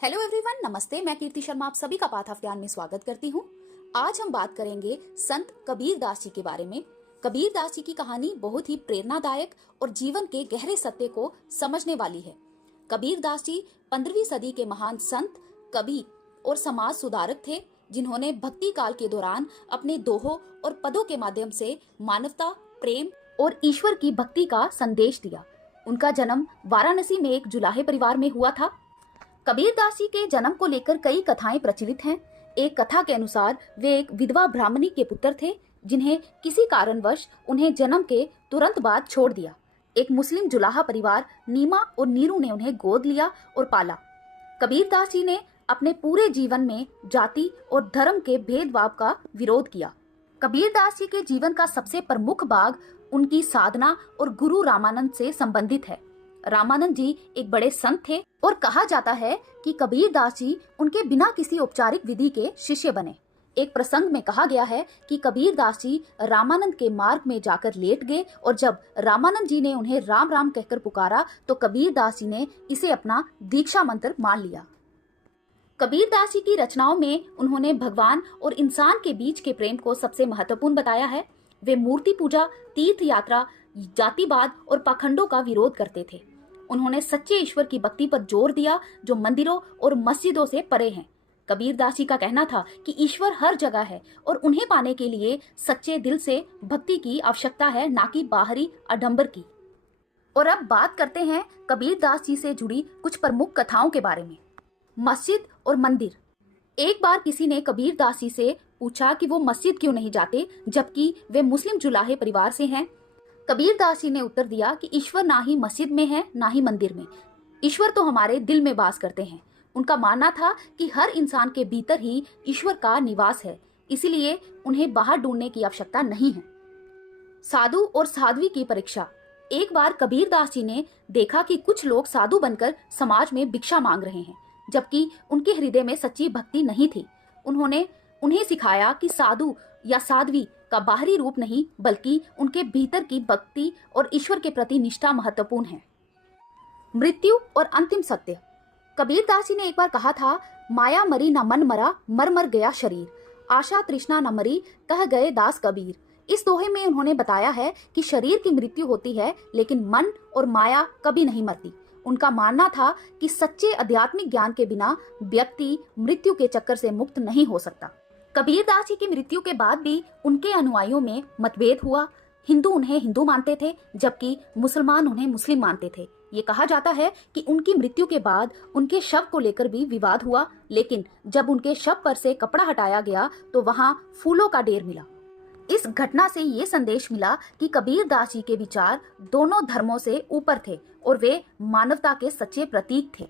Hello everyone, नमस्ते। मैं कीर्ति शर्मा आप सभी का पाठ ऑफ ज्ञान में स्वागत करती हूँ। आज हम बात करेंगे संत कबीर दास जी के बारे में। कबीर दास जी की कहानी बहुत ही प्रेरणादायक और जीवन के गहरे सत्य को समझने वाली है। कबीर दास जी 15वीं सदी के महान संत, कवि और समाज सुधारक थे, जिन्होंने भक्ति काल के दौरान अपने दोहों और पदों के माध्यम से मानवता, प्रेम और ईश्वर की भक्ति का संदेश दिया। उनका जन्म वाराणसी में एक जुलाहे परिवार में हुआ था। कबीर दास जी के जन्म को लेकर कई कथाएं प्रचलित हैं। एक कथा के अनुसार वे एक विधवा ब्राह्मणी के पुत्र थे, जिन्हें किसी कारणवश उन्हें जन्म के तुरंत बाद छोड़ दिया। एक मुस्लिम जुलाहा परिवार नीमा और नीरू ने उन्हें गोद लिया और पाला। कबीर दास जी ने अपने पूरे जीवन में जाति और धर्म के भेदभाव का विरोध किया। कबीर दास जी के जीवन का सबसे प्रमुख भाग उनकी साधना और गुरु रामानंद से संबंधित है। रामानंद जी एक बड़े संत थे और कहा जाता है कि कबीर दास जी उनके बिना किसी औपचारिक विधि के शिष्य बने। एक प्रसंग में कहा गया है कि कबीर दास जी रामानंद के मार्ग में जाकर लेट गए और जब रामानंद जी ने उन्हें राम राम कहकर पुकारा तो कबीर दास जी ने इसे अपना दीक्षा मंत्र मान लिया। कबीर दास जी की रचनाओं में उन्होंने भगवान और इंसान के बीच के प्रेम को सबसे महत्वपूर्ण बताया है। वे मूर्ति पूजा, तीर्थ यात्रा, जातिवाद और पाखंडों का विरोध करते थे। उन्होंने सच्चे ईश्वर की भक्ति पर जोर दिया, जो मंदिरों और मस्जिदों से परे हैं। कबीर दास जी का कहना था कि ईश्वर हर जगह है और उन्हें पाने के लिए सच्चे दिल से भक्ति की आवश्यकता है, ना कि बाहरी आडंबर की। और अब बात करते हैं कबीर दास जी से जुड़ी कुछ प्रमुख कथाओं के बारे में। मस्जिद और मंदिर। एक बार किसी ने कबीर दास जी से पूछा कि वो मस्जिद क्यों नहीं जाते, जबकि वे मुस्लिम जुलाहे परिवार से हैं। कबीर दास जी ने उत्तर दिया कि ईश्वर ना ही मस्जिद में है, ना ही मंदिर में। ईश्वर तो हमारे दिल में वास करते हैं। उनका मानना था कि हर इंसान के भीतर ही ईश्वर का निवास है, इसलिए उन्हें बाहर ढूंढने की आवश्यकता नहीं है। साधु और साध्वी की परीक्षा। एक बार कबीर दास जी ने देखा कि कुछ लोग साधु बनकर समाज में भिक्षा मांग रहे हैं, जबकि उनके हृदय में सच्ची भक्ति नहीं थी। उन्होंने उन्हें सिखाया कि साधु या साध्वी का बाहरी रूप नहीं, बल्कि उनके भीतर की भक्ति और ईश्वर के प्रति निष्ठा महत्वपूर्ण है। मृत्यु और अंतिम सत्य। कबीर दास जी ने एक बार कहा था, माया मरी न मन मरा, मर मर गया शरीर, आशा तृष्णा न मरी, कह गए दास कबीर। इस दोहे में उन्होंने बताया है कि शरीर की मृत्यु होती है, लेकिन मन और माया कभी नहीं मरती। उनका मानना था कि सच्चे आध्यात्मिक ज्ञान के बिना व्यक्ति मृत्यु के चक्कर से मुक्त नहीं हो सकता। कबीर दास जी की मृत्यु के बाद भी उनके अनुयायियों में मतभेद हुआ। हिंदू उन्हें हिंदू मानते थे, जबकि मुसलमान उन्हें मुस्लिम मानते थे। ये कहा जाता है कि उनकी मृत्यु के बाद उनके शव को लेकर भी विवाद हुआ, लेकिन जब उनके शव पर से कपड़ा हटाया गया तो वहां फूलों का ढेर मिला। इस घटना से ये संदेश मिला कि कबीर दास जी के विचार दोनों धर्मों से ऊपर थे और वे मानवता के सच्चे प्रतीक थे।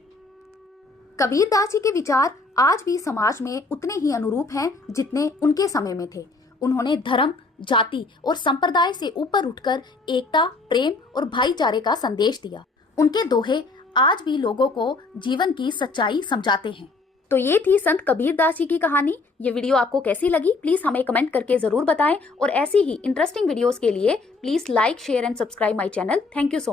कबीर दास जी के विचार आज भी समाज में उतने ही अनुरूप हैं जितने उनके समय में थे। उन्होंने धर्म, जाति और संप्रदाय से ऊपर उठकर एकता, प्रेम और भाईचारे का संदेश दिया। उनके दोहे आज भी लोगों को जीवन की सच्चाई समझाते हैं। तो ये थी संत कबीर दास जी की कहानी। ये वीडियो आपको कैसी लगी प्लीज हमें कमेंट करके जरूर बताएं और ऐसी ही इंटरेस्टिंग वीडियोस के लिए please like, share and subscribe my channel. Thank you so much.